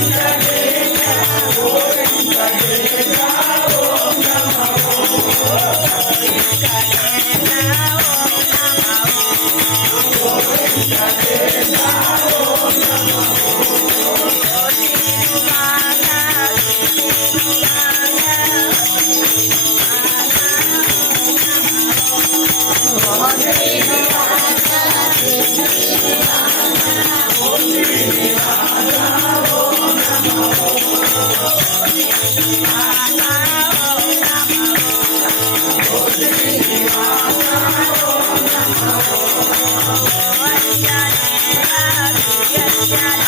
Yeah. you. Yeah.